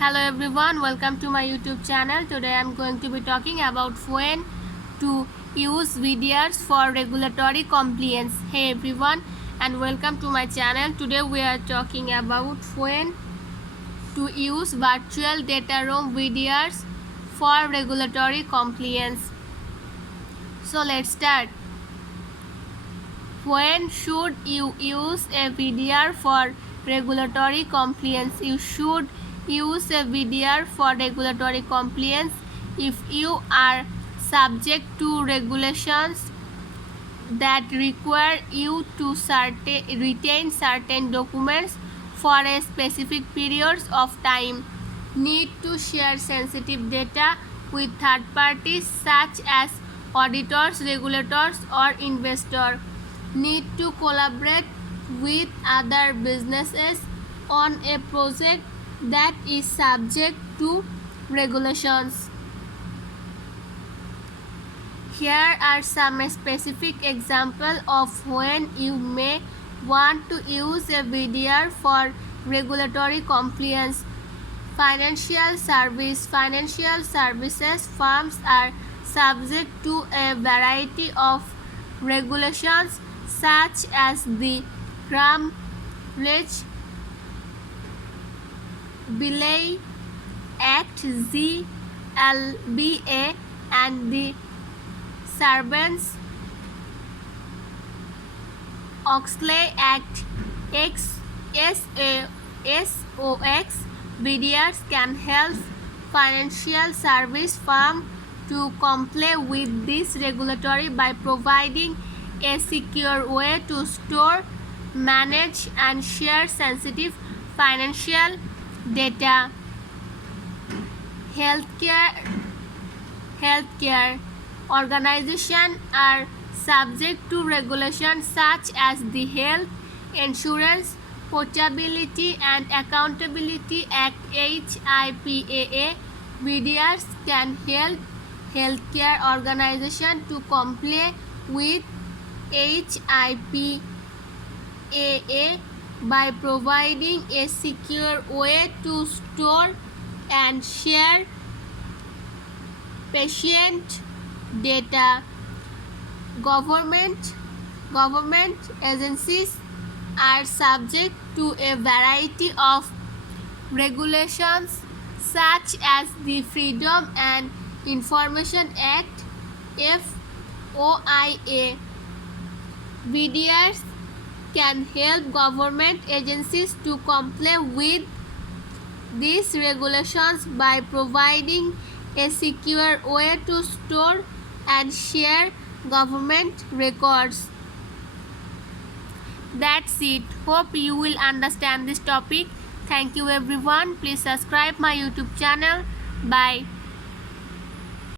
Hello everyone, welcome to my YouTube channel. Today I am going to be talking about when to use VDRs for regulatory compliance. Hey everyone and welcome to my channel. Today we are talking about when to use virtual data room VDRs for regulatory compliance. So let's start. When should you use a VDR for regulatory compliance? You should use a VDR for regulatory compliance if you are subject to regulations that require you to retain certain documents for a specific periods of time, need to share sensitive data with third parties such as auditors, regulators, or investors, need to collaborate with other businesses on a project that is subject to regulations. Here are some specific examples of when you may want to use a VDR for regulatory compliance. Financial services firms are subject to a variety of regulations such as the Belay Act GLBA and the Sarbanes-Oxley Act SOX. VDRs can help financial service firms to comply with this regulatory by providing a secure way to store, manage, and share sensitive financial data. Healthcare organizations are subject to regulations such as the Health Insurance Portability and Accountability Act HIPAA. VDRs can help healthcare organizations to comply with HIPAA by providing a secure way to store and share patient data. Government agencies are subject to a variety of regulations such as the Freedom and Information Act FOIA. VDRs can help government agencies to comply with these regulations by providing a secure way to store and share government records. That's it. Hope you will understand this topic. Thank you everyone. Please subscribe my YouTube channel. Bye.